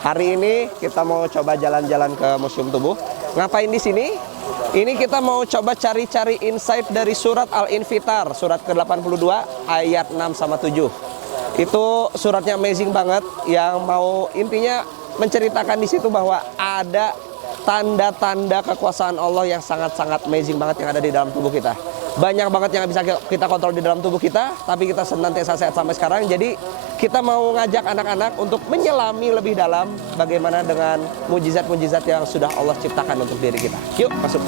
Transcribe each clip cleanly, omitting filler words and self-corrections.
Hari ini kita mau coba jalan-jalan ke Museum Tubuh. Ngapain di sini? Ini kita mau coba cari-cari insight dari surat Al-Infitar, surat ke-82 ayat 6 sama 7. Itu suratnya amazing banget, yang mau intinya menceritakan di situ bahwa ada tanda-tanda kekuasaan Allah yang sangat-sangat amazing banget yang ada di dalam tubuh kita. Banyak banget yang bisa kita kontrol di dalam tubuh kita, tapi kita senantiasa sehat sampai sekarang. Jadi kita mau ngajak anak-anak untuk menyelami lebih dalam bagaimana dengan mujizat-mujizat yang sudah Allah ciptakan untuk diri kita. Yuk masuk.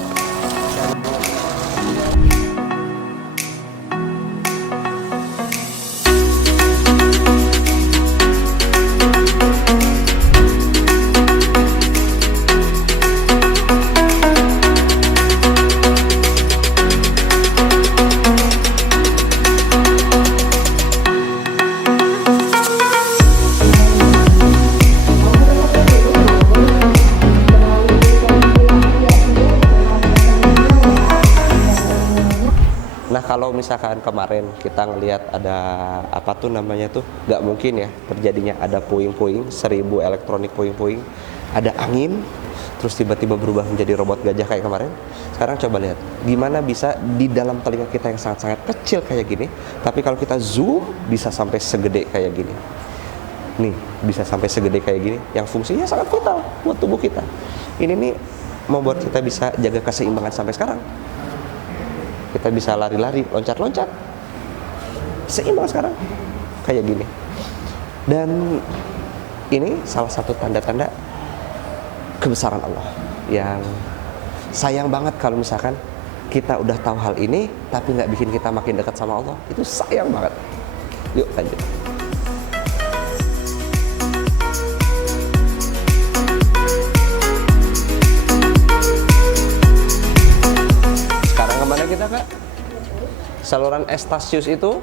Nah kalau misalkan kemarin kita ngelihat ada apa tuh namanya tuh, nggak mungkin ya terjadinya ada puing-puing, 1000 elektronik puing-puing, ada angin, terus tiba-tiba berubah menjadi robot gajah kayak kemarin. Sekarang coba lihat, gimana bisa di dalam telinga kita yang sangat-sangat kecil kayak gini, tapi kalau kita zoom bisa sampai segede kayak gini. Nih, bisa sampai segede kayak gini, yang fungsinya sangat vital buat tubuh kita. Ini nih membuat kita bisa jaga keseimbangan sampai sekarang. Kita bisa lari-lari, loncat-loncat, seimbang sekarang kayak gini. Dan ini salah satu tanda-tanda kebesaran Allah, yang sayang banget kalau misalkan kita udah tahu hal ini tapi nggak bikin kita makin dekat sama Allah. Itu sayang banget. Yuk lanjut. Kita Kak, saluran Eustachius itu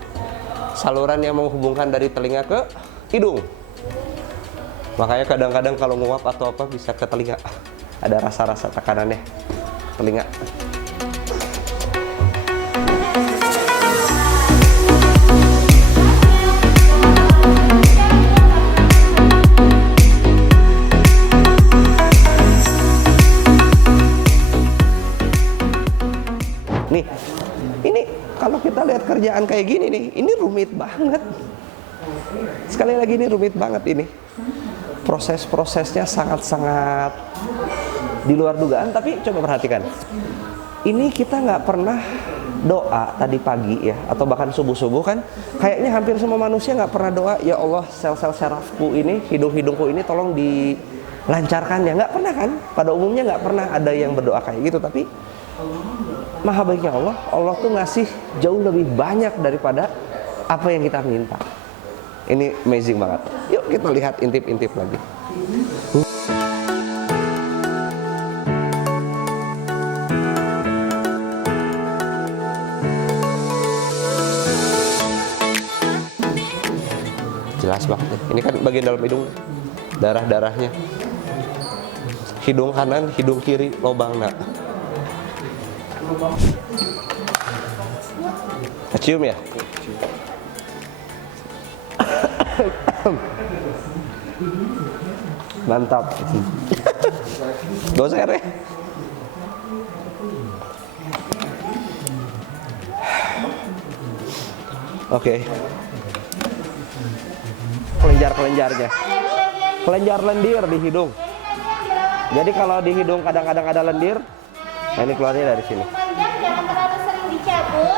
saluran yang menghubungkan dari telinga ke hidung. Makanya kadang-kadang kalau nguap atau apa bisa ke telinga, ada rasa-rasa tekanannya telinga. Nih, ini kalau kita lihat kerjaan kayak gini nih, ini rumit banget. Sekali lagi ini rumit banget ini. Proses-prosesnya sangat-sangat di luar dugaan, tapi coba perhatikan. Ini kita nggak pernah doa tadi pagi ya, atau bahkan subuh-subuh kan. Kayaknya hampir semua manusia nggak pernah doa, ya Allah sel-sel sarafku ini, hidung-hidungku ini tolong dilancarkan ya. Nggak pernah kan? Pada umumnya nggak pernah ada yang berdoa kayak gitu, tapi maha baiknya Allah, Allah tuh ngasih jauh lebih banyak daripada apa yang kita minta. Ini amazing banget. Yuk kita lihat intip-intip lagi. Jelas banget ya. Ini kan bagian dalam hidung, darah-darahnya. Hidung kanan, hidung kiri, lobangna. Cium ya? Mantap. Doser ya? Oke. Kelenjar-kelenjarnya. Kelenjar lendir di hidung. Jadi kalau di hidung kadang-kadang ada lendir, nah ini keluarnya dari sini. Jangan terlalu sering dicabut.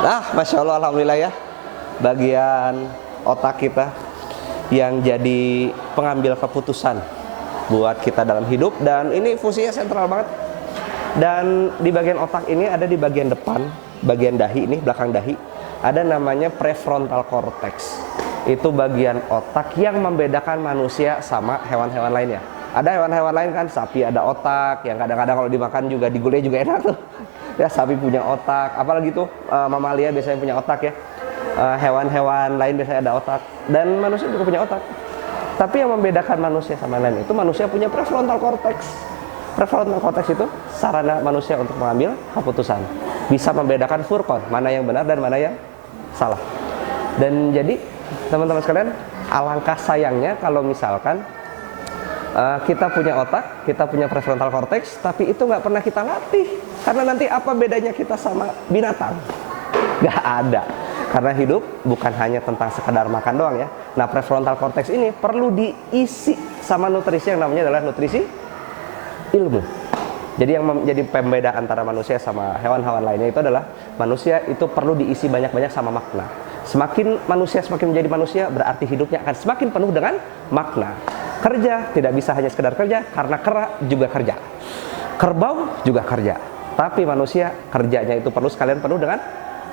Nah, Masya Allah, Alhamdulillah ya, bagian otak kita yang jadi pengambil keputusan buat kita dalam hidup, dan ini fungsinya sentral banget. Dan di bagian otak ini ada di bagian depan, bagian dahi ini, belakang dahi, ada namanya prefrontal cortex. Itu bagian otak yang membedakan manusia sama hewan-hewan lainnya. Ada hewan-hewan lain kan, sapi ada otak, yang kadang-kadang kalau dimakan juga digulai juga enak tuh. Ya, sapi punya otak, apalagi tuh mamalia biasanya punya otak ya. Hewan-hewan lain biasanya ada otak, dan manusia juga punya otak. Tapi yang membedakan manusia sama lain itu manusia punya prefrontal cortex. Prefrontal cortex itu sarana manusia untuk mengambil keputusan. Bisa membedakan furqan, mana yang benar dan mana yang salah. Dan jadi teman-teman sekalian, alangkah sayangnya kalau misalkan kita punya otak, kita punya prefrontal cortex, tapi itu nggak pernah kita latih. Karena nanti apa bedanya kita sama binatang? Nggak ada. Karena hidup bukan hanya tentang sekedar makan doang ya. Nah, prefrontal cortex ini perlu diisi sama nutrisi yang namanya adalah nutrisi ilmu. Jadi yang menjadi pembeda antara manusia sama hewan-hewan lainnya itu adalah manusia itu perlu diisi banyak-banyak sama makna. Semakin manusia semakin menjadi manusia, berarti hidupnya akan semakin penuh dengan makna. Kerja tidak bisa hanya sekedar kerja, karena kera juga kerja. Kerbau juga kerja. Tapi manusia kerjanya itu perlu sekalian penuh dengan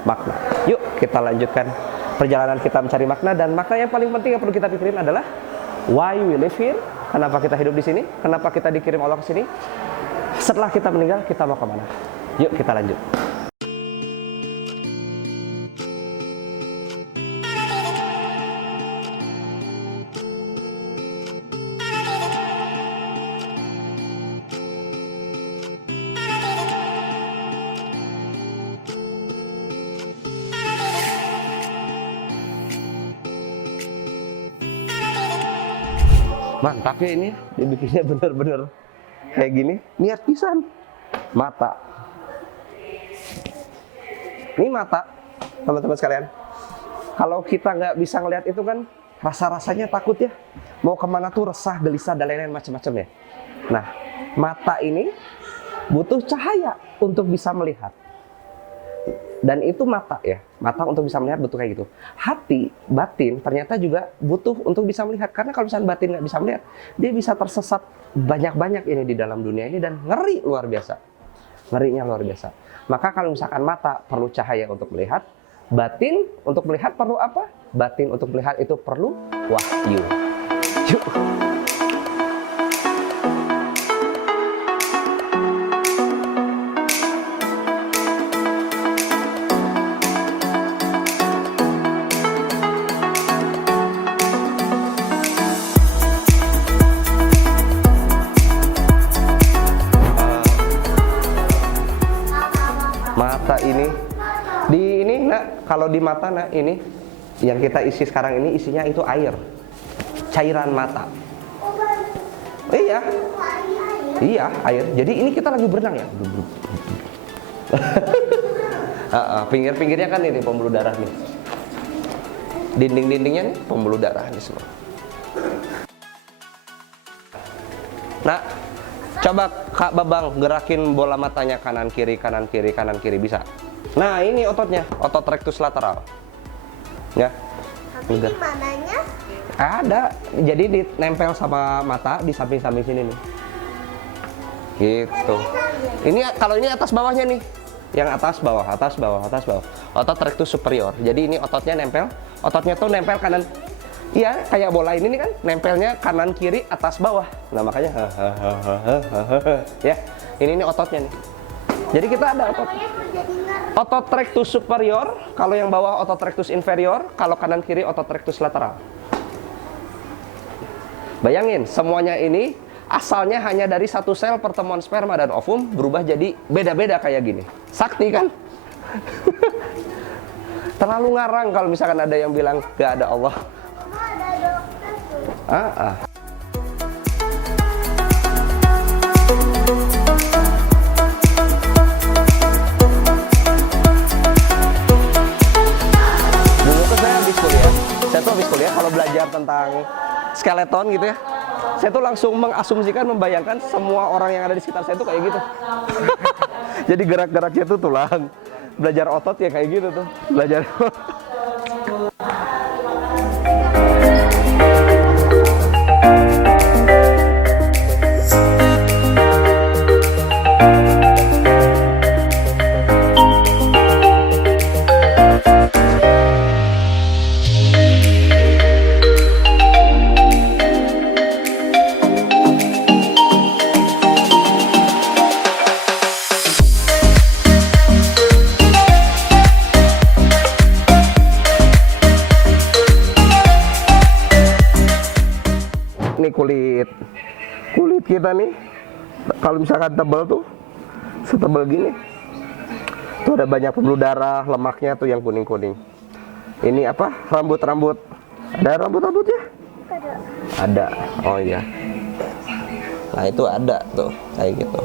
makna. Yuk kita lanjutkan perjalanan kita mencari makna, dan makna yang paling penting yang perlu kita pikirin adalah why we live here. Kenapa kita hidup di sini? Kenapa kita dikirim Allah ke sini? Setelah kita meninggal kita mau kemana? Yuk kita lanjut. Mantap ya ini, dibikinnya bener-bener kayak gini. Niat pisan. Mata. Ini mata, teman-teman sekalian. Kalau kita nggak bisa ngelihat itu kan, rasa-rasanya takut ya. Mau kemana tuh resah, gelisah, dan lain-lain macam-macam ya. Nah, mata ini butuh cahaya untuk bisa melihat. Dan itu mata ya, mata untuk bisa melihat butuh kayak gitu. Hati, batin ternyata juga butuh untuk bisa melihat. Karena kalau misalnya batin nggak bisa melihat, dia bisa tersesat banyak-banyak ini di dalam dunia ini, dan ngeri luar biasa. Ngerinya luar biasa. Maka kalau misalkan mata perlu cahaya untuk melihat, batin untuk melihat perlu apa? Batin untuk melihat itu perlu wahyu. Yuk. Mata ini nak, kalau di mata nak, ini yang kita isi sekarang ini isinya itu air, cairan mata. Iya, iya air. Jadi ini kita lagi berenang ya. Pinggir-pinggirnya kan ini pembuluh darah nih, dinding-dindingnya nih pembuluh darah nih semua. Nah, coba Kak Babang gerakin bola matanya kanan kiri kanan kiri kanan kiri, bisa? Nah ini ototnya, otot rectus lateral. Ya. Tapi di mananya? Ada, jadi ditempel sama mata di samping-samping sini nih. Gitu. Ini kalau ini atas bawahnya nih, yang atas bawah, atas bawah, atas bawah. Otot rectus superior. Jadi ini ototnya nempel, ototnya tuh nempel kanan. Iya, kayak bola ini nih kan, nempelnya kanan kiri atas bawah. Nah makanya ya, ini ototnya nih. Jadi kita ada otot rectus superior, kalau yang bawah otot rectus inferior, kalau kanan kiri otot rectus lateral. Bayangin, semuanya ini asalnya hanya dari satu sel pertemuan sperma dan ovum berubah jadi beda-beda kayak gini. Sakti kan? Terlalu ngarang kalau misalkan ada yang bilang gak ada Allah. Ada dokter tuh. Dulu tuh saya tuh habis kuliah kalau belajar tentang skeleton gitu ya, saya tuh langsung mengasumsikan, membayangkan semua orang yang ada di sekitar saya tuh kayak gitu. Jadi gerak-geraknya tuh tulang, belajar otot ya kayak gitu tuh, belajar. ini kulit kita nih. Kalau misalkan tebal tuh, setebal gini, tuh ada banyak pembuluh darah, lemaknya tuh yang kuning-kuning. Ini apa? Rambut-rambut. Ada rambut-rambutnya? Ada. Oh iya. Nah itu ada tuh, kayak gitu.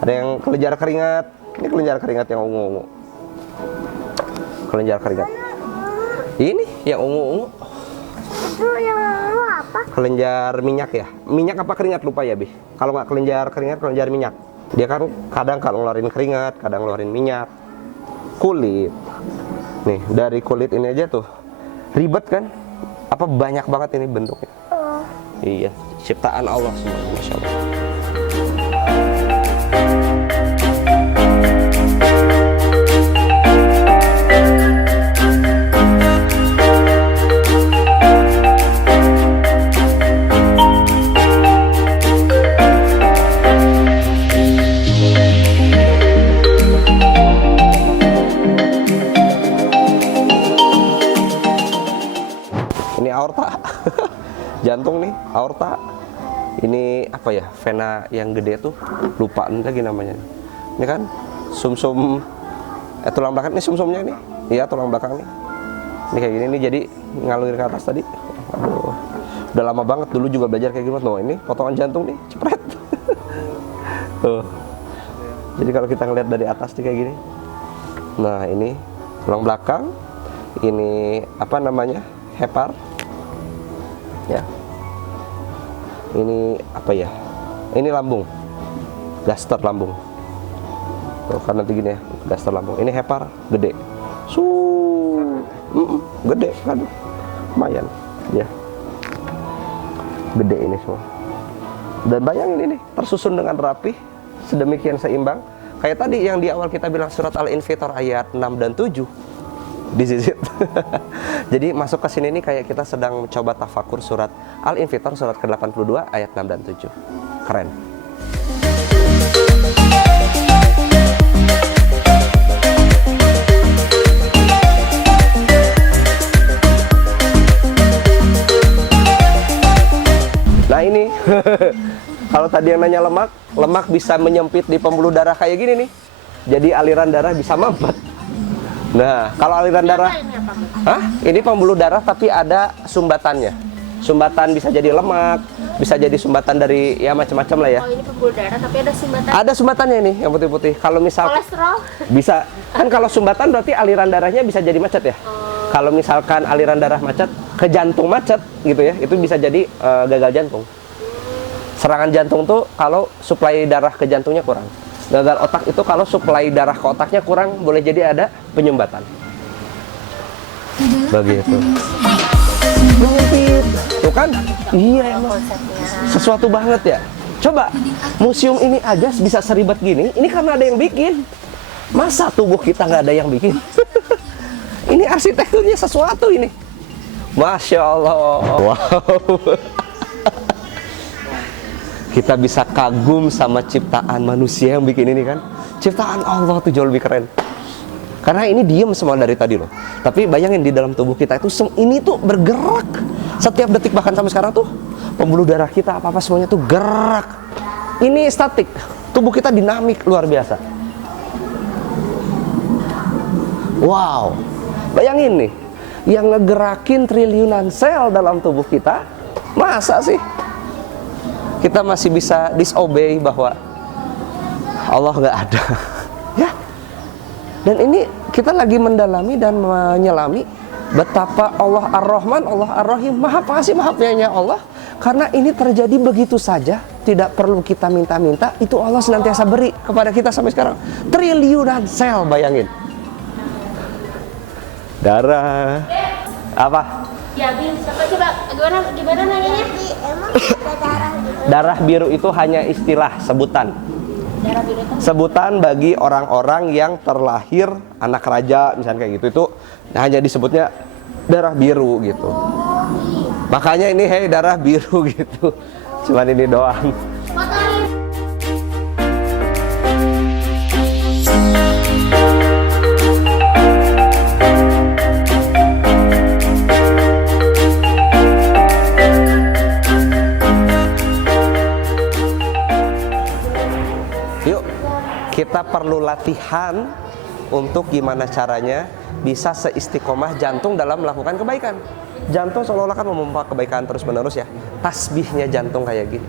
Ada yang kelenjar keringat. Ini kelenjar keringat yang ungu-ungu. Kelenjar keringat. Ini yang ungu-ungu. Itu yang lalu apa? Kelenjar minyak ya? Minyak apa keringat lupa ya, Bi? Kalau nggak kelenjar keringat, kelenjar minyak. Dia kan kadang kalau ngeluarin keringat, kadang ngeluarin minyak. Kulit. Nih, dari kulit ini aja tuh. Ribet kan? Apa banyak banget ini bentuknya? Oh. Iya, ciptaan Allah semua, Masya Allah. Ini aorta, jantung nih, aorta. Ini apa ya, vena yang gede tuh, lupa lagi namanya. Ini kan sumsum, tulang belakang, ini sumsumnya nih. Iya, tulang belakang nih. Ini kayak gini nih, jadi ngalir ke atas tadi. Aduh, udah lama banget, dulu juga belajar kayak gimana. Tuh, ini potongan jantung nih, cepret. Tuh. Jadi kalau kita ngeliat dari atas nih kayak gini. Nah, ini tulang belakang. Ini apa namanya? Hepar. Ya. Ini apa ya? Ini lambung. Gaster lambung. Tuh, kan nanti gini ya, gaster lambung. Ini hepar gede. Gede kan. Lumayan. Ya. Gede ini semua. Dan bayangin ini tersusun dengan rapi, sedemikian seimbang. Kayak tadi yang di awal kita bilang surat Al-Infitor ayat 6 dan 7. This is it. Jadi masuk ke sini nih kayak kita sedang mencoba tafakur surat Al-Infitor surat ke-82 ayat 6 dan 7. Keren. Nah ini kalau tadi yang nanya lemak bisa menyempit di pembuluh darah kayak gini nih. Jadi aliran darah bisa mampet. Nah, kalau aliran darah, ini pembuluh darah tapi ada sumbatannya. Sumbatan bisa jadi lemak, bisa jadi sumbatan dari ya macam-macam lah ya. Oh, ini pembuluh darah tapi ada sumbatan. Ada sumbatannya nih yang putih-putih. Kalau misal Kolesterol. bisa, kan kalau sumbatan berarti aliran darahnya bisa jadi macet ya. Kalau misalkan aliran darah macet, ke jantung macet gitu ya, itu bisa jadi gagal jantung. Serangan jantung tuh kalau suplai darah ke jantungnya kurang. Gagal otak itu kalau suplai darah ke otaknya kurang, boleh jadi ada penyumbatan. Begitu. Menyempit. Tuh kan? Iya emang. Sesuatu banget ya. Coba, museum ini aja bisa seribet gini, ini karena ada yang bikin. Masa tubuh kita nggak ada yang bikin? Ini arsitekturnya sesuatu ini. Masya Allah. Wow. Kita bisa kagum sama ciptaan manusia yang bikin ini kan. Ciptaan Allah tuh jauh lebih keren. Karena ini diem semua dari tadi loh. Tapi bayangin di dalam tubuh kita itu ini tuh bergerak. Setiap detik bahkan sampai sekarang tuh pembuluh darah kita apa-apa semuanya tuh gerak. Ini statik. Tubuh kita dinamik luar biasa. Wow. Bayangin nih, yang ngegerakin triliunan sel dalam tubuh kita, masa sih kita masih bisa disobey bahwa Allah nggak ada? Ya. Dan ini kita lagi mendalami dan menyelami betapa Allah Ar-Rahman, Allah Ar-Rahim, Maha Pengasih, Maha Penyayang Allah. Karena ini terjadi begitu saja, tidak perlu kita minta-minta, itu Allah senantiasa beri kepada kita sampai sekarang. Triliunan sel, bayangin. Darah apa? Ya, coba gimana nanyanya? Emang ada darah gitu. Darah biru itu hanya istilah, sebutan. Darah biru itu Sebutan bagi orang-orang yang terlahir anak raja misalnya kayak gitu, itu hanya disebutnya darah biru gitu. Makanya ini hey darah biru gitu. Cuman ini doang. fotoin. perlu latihan untuk gimana caranya bisa seistiqomah jantung dalam melakukan kebaikan. Jantung seolah-olah kan memompa kebaikan terus-menerus ya. Tasbihnya jantung kayak gini.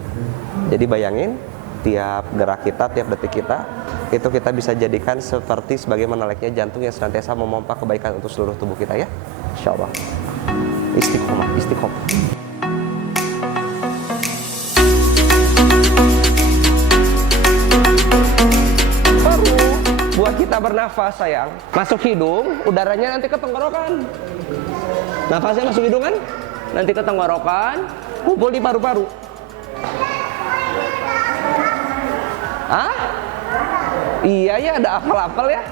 Jadi bayangin, tiap gerak kita, tiap detik kita, itu kita bisa jadikan seperti sebagaimana layaknya jantung yang senantiasa memompa kebaikan untuk seluruh tubuh kita ya. Insya Allah. Istiqomah, istiqomah. Buat kita bernafas sayang, masuk hidung, udaranya nanti ke tenggorokan. Nafasnya masuk hidung kan, nanti ke tenggorokan, kumpul di paru-paru. Hah? Iya ya, ada apel-apel ya.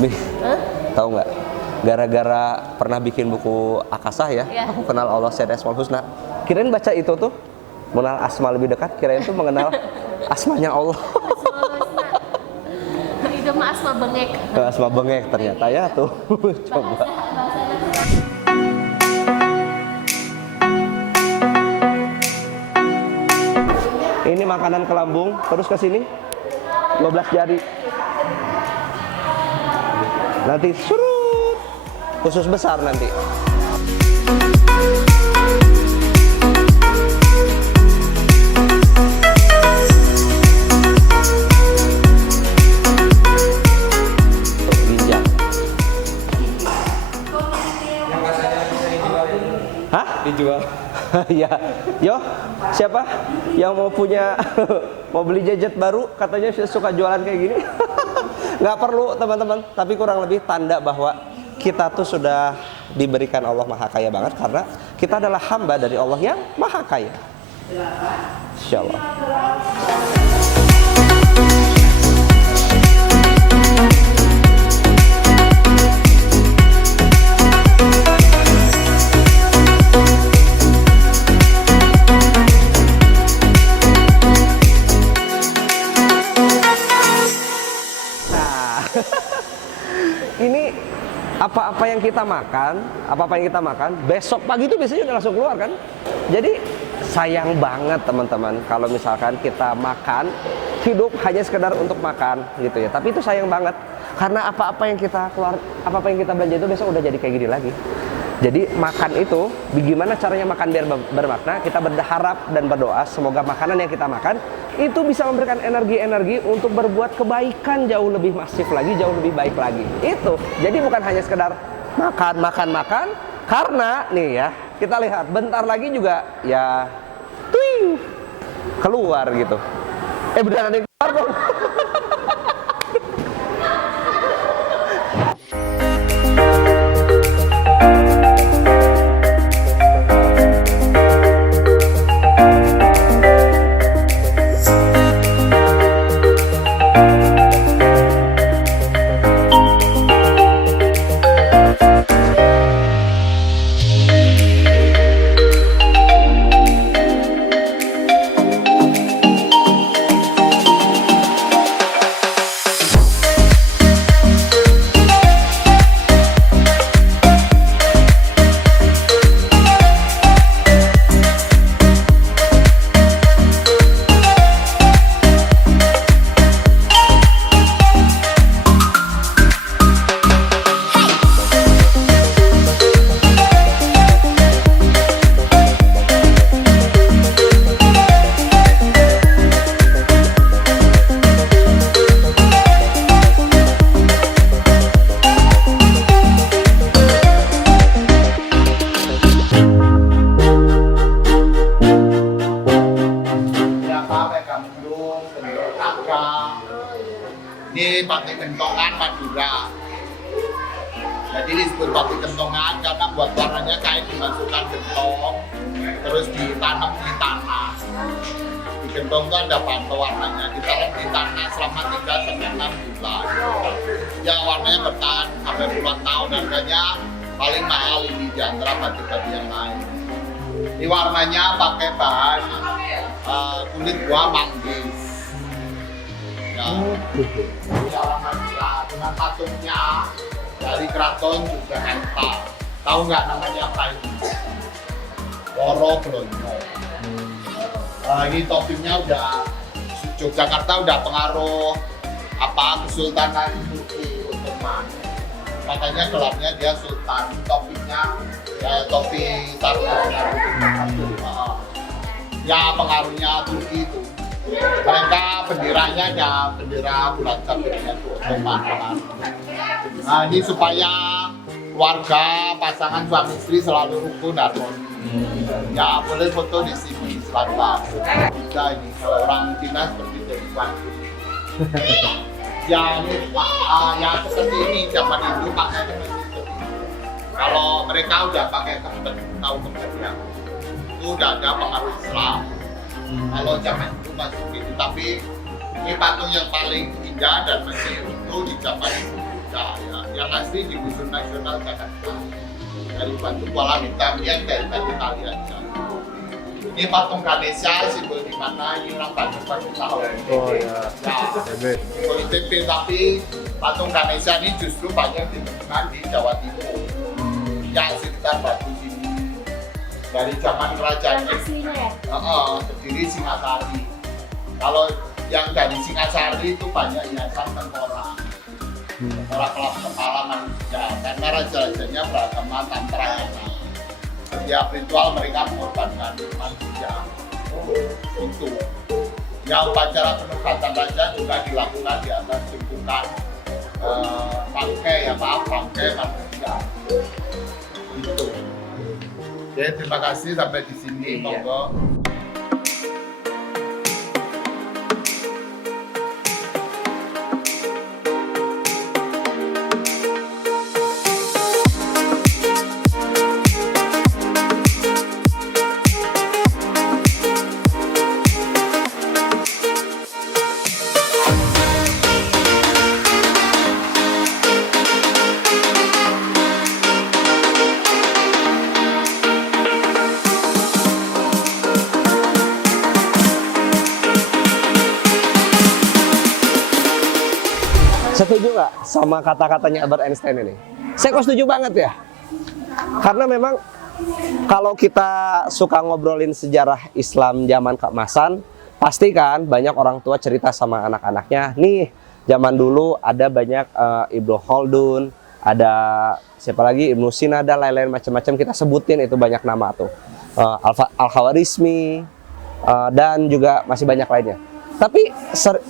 Nih, tahu nggak? Gara-gara pernah bikin buku Akasah ya, aku kenal Allah secara Asmaul Husna. Kirain baca itu tuh, mengenal asma lebih dekat, kirain tuh mengenal asmanya Allah. Itu mah asma bengek. Asma bengek ternyata ya tuh. Coba. Ini makanan ke lambung, terus ke sini 12 jari. Nanti surut, khusus besar nanti. Ginjal. Hah? Dijual. Ya, yo, siapa yang mau punya mau beli gadget baru? Katanya suka jualan kayak gini. Nggak perlu teman-teman, tapi kurang lebih tanda bahwa kita tuh sudah diberikan Allah Maha Kaya banget karena kita adalah hamba dari Allah yang Maha Kaya. Insya Allah. Ini apa-apa yang kita makan, besok pagi itu biasanya udah langsung keluar kan. Jadi sayang banget teman-teman kalau misalkan kita makan, hidup hanya sekedar untuk makan gitu ya. Tapi itu sayang banget karena apa-apa yang kita belanja itu besok udah jadi kayak gini lagi. Jadi makan itu, bagaimana caranya makan biar bermakna, kita berharap dan berdoa semoga makanan yang kita makan itu bisa memberikan energi-energi untuk berbuat kebaikan jauh lebih masif lagi, jauh lebih baik lagi. Itu, jadi bukan hanya sekedar makan, karena nih ya, kita lihat bentar lagi juga ya, tuing, keluar gitu. Beneran ada yang keluar dong. Ini batik kentongan Madura. Jadi disebut batik kentongan karena buat warnanya kayak dimasukkan gentong, terus ditanam di tanah. Di gentong itu ada pantau warnanya, ditanam di tanah selama 3 sampai 6 bulan. Ya warnanya bertahan sampai puluhan tahun, harganya paling mahal ini di antara batik-batik yang lain. Ini warnanya pakai bahan kulit buah manggis. ya. Di Alhamdulillah dengan patungnya dari Keraton Yogyakarta. Tahu nggak namanya apa itu? Loro Blonyo. Ini toppingnya udah Yogyakarta udah pengaruh apa Kesultanan Turki Ottoman. Makanya gelarnya dia Sultan. Toppingnya ya topping taruhan. Ya pengaruhnya Turki itu. Mereka benderanya ya bendera bulan sabitnya itu Ottoman. Nah ini supaya keluarga pasangan suami istri selalu rukun harmoni. Ya boleh foto di sini selatan. Bisa ini kalau orang Cina seperti dari ya ini ya seperti ini zaman itu pakai seperti itu. Kalau mereka udah pakai kempet, tahu kempet ya, itu udah ada pengaruh Islam. Kalau zaman itu masih gitu, tapi ini patung yang paling indah dan masih utuh di zaman itu. Ya, yang asli di Museum Nasional Jakarta dari batu Kuala Bintang yang dari batu Kaliaja. Ini patung Ganesha, simbol di mana ini orang Bandung tahu. Oh ya. Simbol ITB, tapi patung Ganesha ini justru banyak ditemukan di Jawa Timur. Yang sekitar Batu sini dari zaman kerajaan aslinya ya? berdiri Singasari. Kalau yang dari Singasari itu banyak hiasan tengkorak. Tengkorak kepala manusia karena raja-rajanya beragama Tantrayana. Setiap ritual mereka mengorbankan manusia. Itu. Yang upacara penempatan raja juga dilakukan di atas tumpukan bangkai manusia. Itu. Oke, terima kasih sampai di sini, monggo. Setuju nggak sama kata-katanya Albert Einstein ini? Saya kok setuju banget ya. Karena memang kalau kita suka ngobrolin sejarah Islam zaman keemasan, pasti kan banyak orang tua cerita sama anak-anaknya. Nih, zaman dulu ada banyak Ibnu Khaldun, ada siapa lagi, Ibnu Sina, dan lain-lain macam-macam kita sebutin itu banyak nama tuh. Al-Khawarizmi, dan juga masih banyak lainnya. Tapi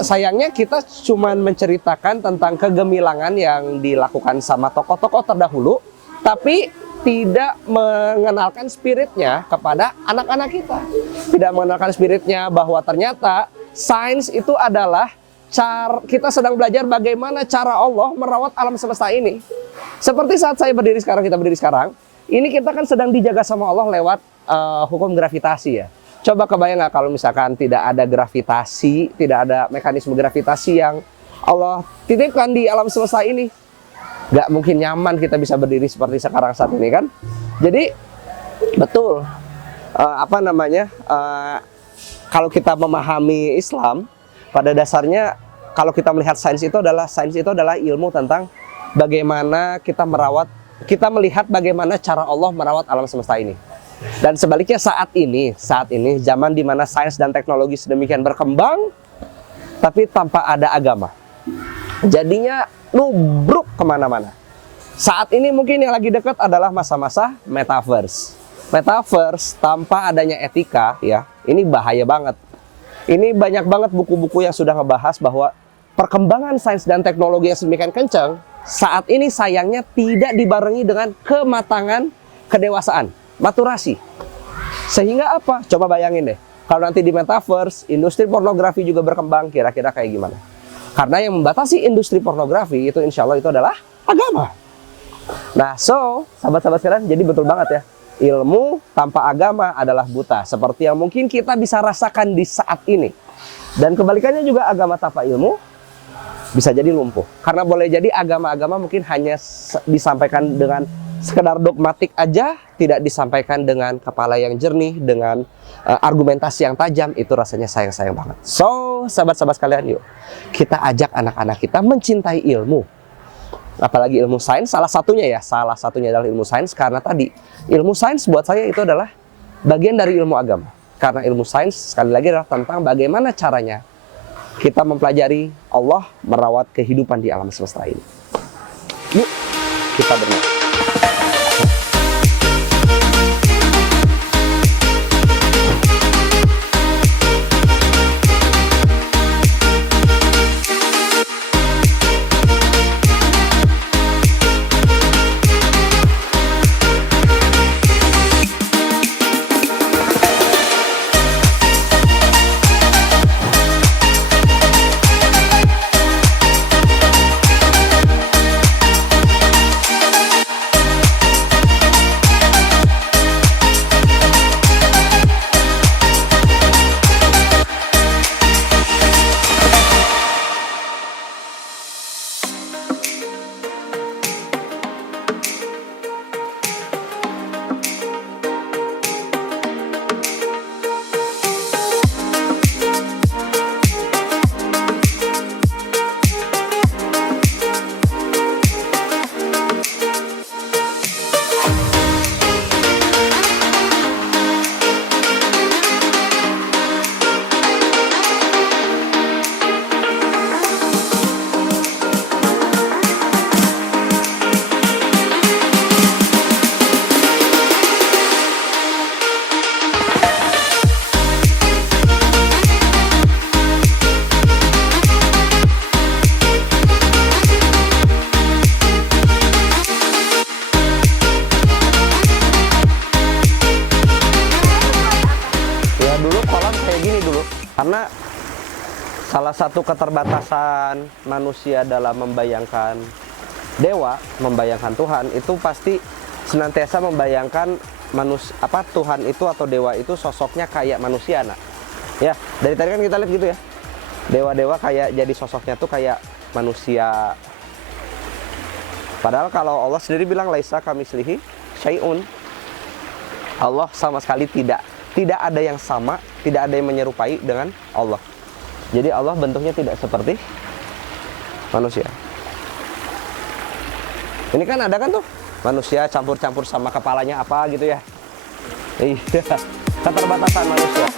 sayangnya kita cuma menceritakan tentang kegemilangan yang dilakukan sama tokoh-tokoh terdahulu, tapi tidak mengenalkan spiritnya kepada anak-anak kita. Tidak mengenalkan spiritnya bahwa ternyata sains itu adalah kita sedang belajar bagaimana cara Allah merawat alam semesta ini. Seperti saat saya berdiri sekarang, kita berdiri sekarang, ini kita kan sedang dijaga sama Allah lewat hukum gravitasi ya. Coba kebayang nggak kalau misalkan tidak ada gravitasi, tidak ada mekanisme gravitasi yang Allah titipkan di alam semesta ini. Nggak mungkin nyaman kita bisa berdiri seperti sekarang saat ini kan. Jadi betul, kalau kita memahami Islam, pada dasarnya kalau kita melihat sains itu adalah ilmu tentang bagaimana kita melihat bagaimana cara Allah merawat alam semesta ini. Dan sebaliknya saat ini zaman di mana sains dan teknologi sedemikian berkembang, tapi tanpa ada agama, jadinya nubruk kemana-mana. Saat ini mungkin yang lagi dekat adalah masa-masa metaverse. Metaverse tanpa adanya etika ya, ini bahaya banget. Ini banyak banget buku-buku yang sudah ngebahas bahwa perkembangan sains dan teknologi yang sedemikian kencang saat ini sayangnya tidak dibarengi dengan kematangan kedewasaan, maturasi. Sehingga apa? Coba bayangin deh, kalau nanti di metaverse, industri pornografi juga berkembang, kira-kira kayak gimana? Karena yang membatasi industri pornografi itu insya Allah itu adalah agama. Nah, sahabat-sahabat sekalian, jadi betul banget ya, ilmu tanpa agama adalah buta, seperti yang mungkin kita bisa rasakan di saat ini. Dan kebalikannya juga, agama tanpa ilmu bisa jadi lumpuh. Karena boleh jadi agama-agama mungkin hanya disampaikan dengan sekedar dogmatik aja, tidak disampaikan dengan kepala yang jernih, dengan argumentasi yang tajam, itu rasanya sayang-sayang banget. So, sahabat-sahabat sekalian, yuk kita ajak anak-anak kita mencintai ilmu. Apalagi ilmu sains, salah satunya adalah ilmu sains, karena tadi ilmu sains buat saya itu adalah bagian dari ilmu agama. Karena ilmu sains sekali lagi adalah tentang bagaimana caranya kita mempelajari Allah, merawat kehidupan di alam semesta ini. Yuk kita berenang. Karena salah satu keterbatasan manusia dalam membayangkan dewa, membayangkan Tuhan, itu pasti senantiasa membayangkan Tuhan itu atau dewa itu sosoknya kayak manusia, nak. Ya, dari tadi kan kita lihat gitu ya. Dewa-dewa kayak jadi sosoknya tuh kayak manusia. Padahal kalau Allah sendiri bilang laisa kamitslihi syai'un. Allah sama sekali tidak ada yang sama, tidak ada yang menyerupai dengan Allah. Jadi Allah bentuknya tidak seperti manusia. Ini kan ada kan tuh manusia campur-campur sama kepalanya apa gitu ya. Iya, keterbatasan manusia.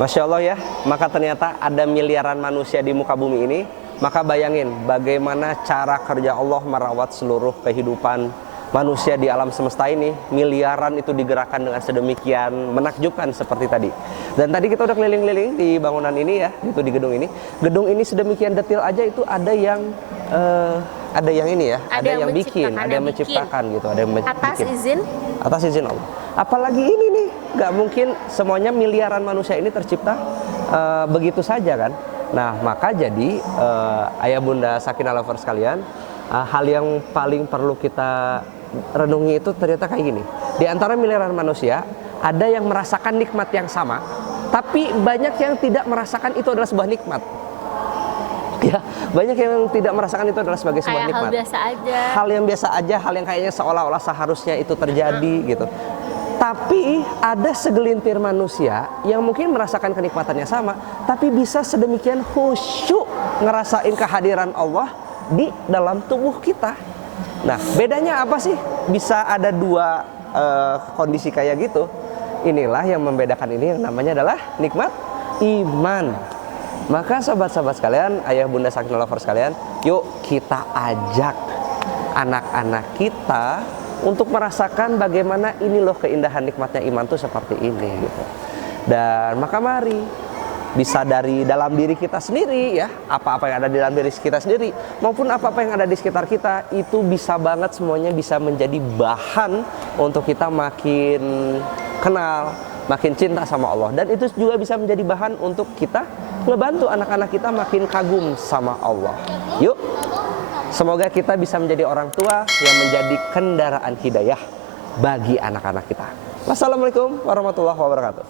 Masya Allah ya, maka ternyata ada miliaran manusia di muka bumi ini. Maka bayangin bagaimana cara kerja Allah merawat seluruh kehidupan manusia di alam semesta ini, miliaran itu digerakkan dengan sedemikian menakjubkan seperti tadi. Dan tadi kita udah keliling-keliling di bangunan ini ya, itu di gedung ini. Gedung ini sedemikian detail aja itu ada yang ini ya, ada yang bikin, ada yang menciptakan gitu, ada yang atas izin Allah. Apalagi ini nih, nggak mungkin semuanya miliaran manusia ini tercipta begitu saja kan. Nah maka jadi ayah bunda sakinah lovers sekalian, hal yang paling perlu kita renungi itu ternyata kayak gini. Di antara miliaran manusia ada yang merasakan nikmat yang sama, tapi banyak yang tidak merasakan itu adalah sebuah nikmat. Ya, banyak yang tidak merasakan itu adalah sebagai sebuah nikmat. Hal biasa aja. Hal yang biasa aja, hal yang kayaknya seolah-olah seharusnya itu terjadi gitu. Tapi ada segelintir manusia yang mungkin merasakan kenikmatannya sama, tapi bisa sedemikian khusyuk ngerasain kehadiran Allah di dalam tubuh kita. Nah, bedanya apa sih? Bisa ada dua kondisi kayak gitu. Inilah yang membedakan ini, yang namanya adalah nikmat iman. Maka sobat-sobat sekalian, ayah bunda sakinah lovers sekalian, yuk kita ajak anak-anak kita untuk merasakan bagaimana ini loh keindahan nikmatnya iman tuh seperti ini gitu. Dan maka mari bisa dari dalam diri kita sendiri ya, apa-apa yang ada di dalam diri kita sendiri maupun apa-apa yang ada di sekitar kita, itu bisa banget semuanya bisa menjadi bahan untuk kita makin kenal, makin cinta sama Allah. Dan itu juga bisa menjadi bahan untuk kita ngebantu anak-anak kita makin kagum sama Allah. Yuk, semoga kita bisa menjadi orang tua yang menjadi kendaraan hidayah bagi anak-anak kita. Wassalamualaikum warahmatullahi wabarakatuh.